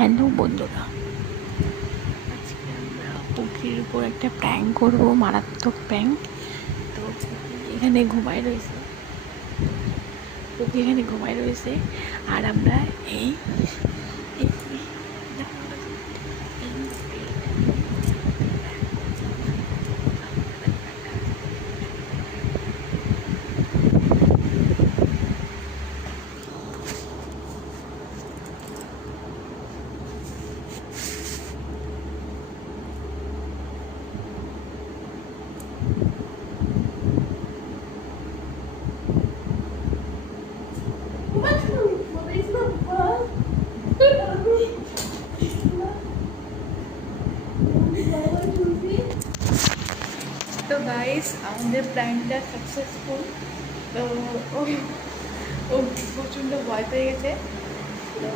Hello বন্ধুরা, আজকে আমরা পুকির উপর একটা প্র্যাঙ্ক করবো, মারাত্মক প্র্যাঙ্ক। তো পুকি এখানে ঘুমায় রয়েছে আর আমরা এই এই তো গাইস, আমাদের প্ল্যানটা সাকসেসফুল। তো ও প্রচণ্ড ভয় পেয়ে গেছে। তো